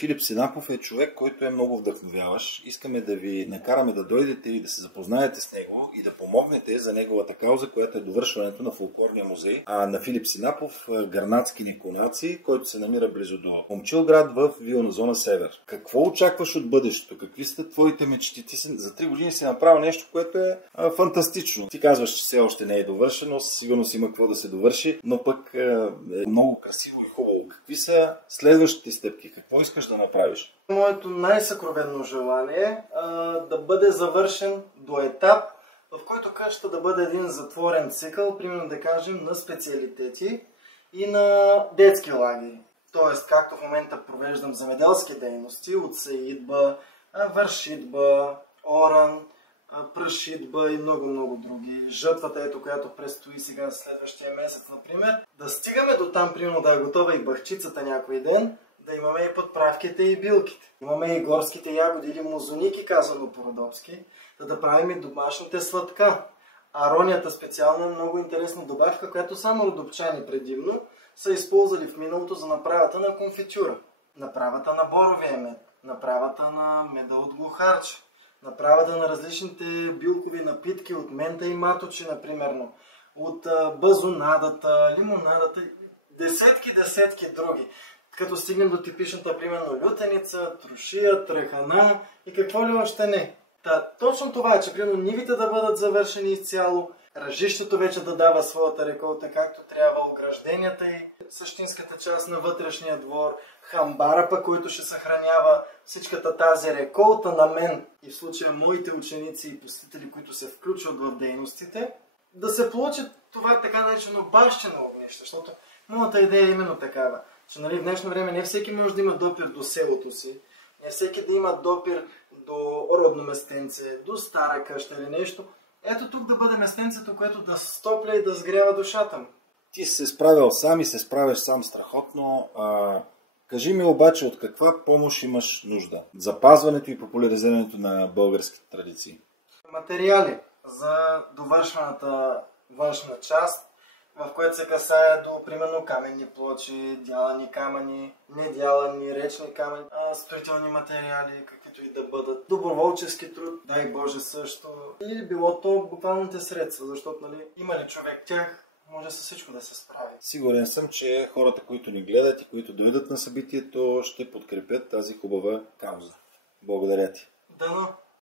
Филип Синапов е човек, който е много вдъхновяващ. Искаме да ви накараме да дойдете и да се запознаете с него и да помогнете за неговата кауза, която е довършването на фолклорния музей на Филип Синапов, Гърнатски Никонаци, който се намира близо до Момчилград в Вилна зона Север. Какво очакваш от бъдещето? Какви са твоите мечти? Ти за 3 години си направил нещо, което е фантастично. Ти казваш, че все още не е довършено, сигурно си има какво да се довърши, но пък е много красиво и хубаво. Какви са следващите стъпки? Какво искаш да направиш? Моето най-съкровенно желание е да бъде завършен до етап, в който къщата да бъде един затворен цикъл, примерно да кажем на специалитети и на детски лагери. Тоест, както в момента провеждам земеделски дейности от сеидба, вършитба, оран, прашитба и много други. Жътвата, ето, която предстои сега следващия месец, например. Да стигаме до там, примерно да е готова и бахчицата някой ден, да имаме и подправките и билките. Имаме и горските ягоди или музоники, казано по-родопски, да правим и домашните сладка. Аронията специално е много интересна добавка, която само родопчани предимно са използвали в миналото за направата на конфитюра. Направата на боровия мед, направата на меда от глухарче, направата на различните билкови напитки от мента и маточи, например, от базонадата, лимонадата, десетки други. Като стигнем до типичната, примерно, лютеница, трошия, трехана и какво ли още не. Точно това е, че примерно нивите да бъдат завършени изцяло, ръжището вече да дава своята реколта както трябва, огражденията и същинската част на вътрешния двор, хамбара пък, който ще съхранява всичката тази реколта на мен и в случая моите ученици и посетители, които се включват в дейностите, да се получи това така наречено бащено огнище, защото моята идея е именно такава, че в днешно време не всеки може да има допир до селото си, не всеки да има допир до родно местенце, до стара къща или нещо. Ето тук да бъде местенцето, което да стопля и да сгрява душата му. Ти си се справил сам и се справяш сам страхотно. Кажи ми обаче от каква помощ имаш нужда? Запазването и популяризирането на българските традиции. Материали за довършваната външна част, в което се касае до, примерно, каменни плочи, дялани камъни, недялани, речни камъни, строителни материали, каквито и да бъдат, доброволчески труд, дай Боже също, или било то буквалните средства, защото, има ли човек тях, може с всичко да се справи. Сигурен съм, че хората, които ни гледат и които дойдат на събитието, ще подкрепят тази хубава кауза. Благодаря ти. Дано.